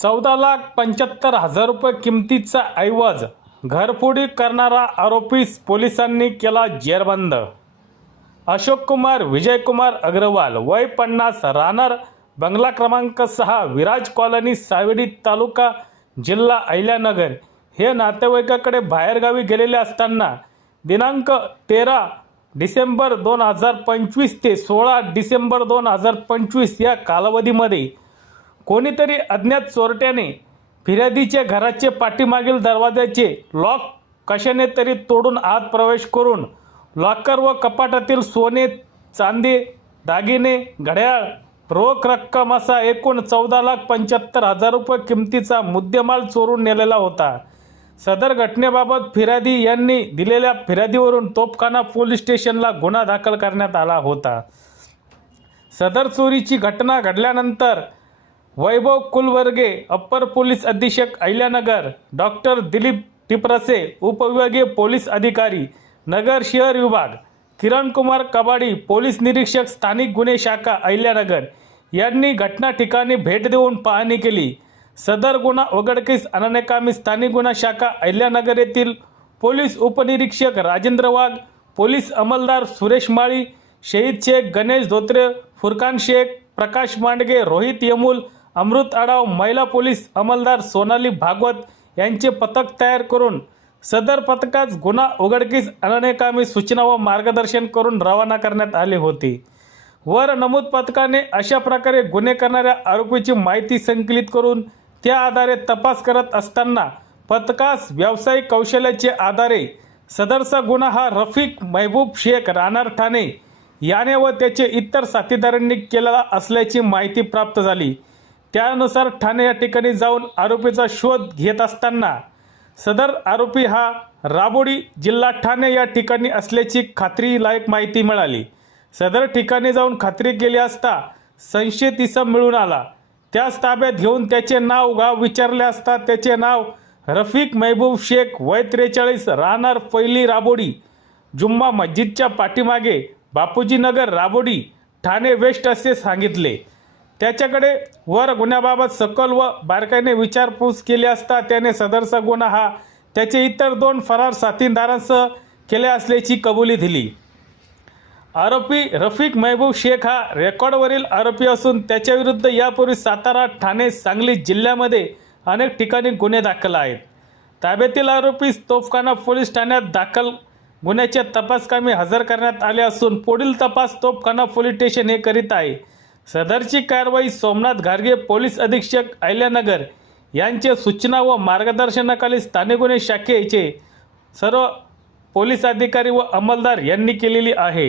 चौदा लाख पंच्याहत्तर हजार रुपये किमतीचा ऐवज घरफोडी करणारा आरोपी पोलिसांनी केला जेरबंद. अशोक कुमार विजयकुमार अग्रवाल वय पन्नास राहणार बंगला क्रमांक सहा विराज कॉलनी सावेडी तालुका जिल्हा अहिल्यानगर. हे नातेवाईकाकडे बाहेरगावी गेलेले असताना दिनांक तेरा डिसेंबर दोन हजार पंचवीस ते सोळा डिसेंबर दोन हजार पंचवीस या कालावधीमध्ये कोणीतरी अज्ञात चोरट्याने फिर्यादीच्या घराचे पाठीमागील दरवाजाचे लॉक कशाने तरी तोडून आत प्रवेश करून लॉकर व कपाटातील सोने चांदी दागिने घड्याळ रोख रक्कम असा एकूण चौदा लाख पंच्याहत्तर हजार रुपये किमतीचा मुद्देमाल चोरून नेलेला होता. सदर घटनेबाबत फिर्यादी यांनी दिलेल्या फिर्यादीवरून तोपखाना पोलीस स्टेशनला गुन्हा दाखल करण्यात आला होता. सदर चोरीची घटना घडल्यानंतर वैभव कुलवर्गे अप्पर पोलीस अधीक्षक अहिल्यानगर डॉक्टर दिलीप टिपरसे उपविभागीय पोलीस अधिकारी नगर शहर विभाग किरण कुमार कबाडी पोलीस निरीक्षक स्थानिक गुन्हे शाखा अहिल्यानगर यांनी घटना ठिकाणी भेट देऊन पाहणी केली. सदर गुन्हा उघडकीस आणण्याकामी स्थानिक गुन्हा शाखा अहिल्यानगर येथील पोलीस उपनिरीक्षक राजेंद्र वाघ पोलीस अंमलदार सुरेश माळी शहीद शेख गणेश धोत्रे फुरकान शेख प्रकाश मांडगे रोहित यमूल अमृत आडाव महिला पोलीस अंमलदार सोनाली भागवत यांचे पथक तयार करून सदर पथकास गुन्हा उघडकीस आणण्याकामी सूचना व मार्गदर्शन करून रवाना करण्यात आले होते. वर नमूद पथकाने अशा प्रकारे गुन्हे करणाऱ्या आरोपीची माहिती संकलित करून त्या आधारे तपास करत असताना पथकास व्यावसायिक कौशल्याचे आधारे सदरचा गुन्हा हा रफिक महबूब शेख राहणार ठाणे याने व त्याचे इतर साथीदारांनी केला असल्याची माहिती प्राप्त झाली. त्यानुसार ठाणे या ठिकाणी जाऊन आरोपीचा शोध घेत असताना सदर आरोपी हा राबोडी जिल्हा ठाणे या ठिकाणी असल्याची खात्रीलायक माहिती मिळाली. सदर ठिकाणी जाऊन खात्री केली असता संशयित इसम मिळून आला. त्याच ताब्यात घेऊन त्याचे नाव गाव विचारले असता त्याचे नाव रफिक महबूब शेख वय त्रेचाळीस राहणार पहिली राबोडी जुम्मा मस्जिदच्या पाठीमागे बापूजी नगर राबोडी ठाणे वेस्ट असे सांगितले. त्याच्याकडे वर गुन्ह्याबाबत सकल व बारकाईने विचारपूस केली असता त्याने सदरचा गुन्हा हा त्याचे इतर दोन फरार साथीदारांसह केले असल्याची कबुली दिली. आरोपी रफिक महबूब शेख हा रेकॉर्डवरील आरोपी असून त्याच्याविरुद्ध यापूर्वी सातारा ठाणे सांगली जिल्ह्यामध्ये अनेक ठिकाणी गुन्हे दाखल आहेत. ताब्यातील आरोपी तोफखाना पोलीस ठाण्यात दाखल गुन्ह्याच्या तपासकामी हजर करण्यात आले असून पुढील तपास तोफखाना पोलीस स्टेशन हे करीत आहे. सदरची कारवाई सोमनाथ घारगे पोलीस अधीक्षक अहिल्यानगर यांचे सूचना व मार्गदर्शनाखाली स्थानिक गुन्हे शाखेचे सर्व पोलीस अधिकारी व अंमलदार यांनी केलेली आहे.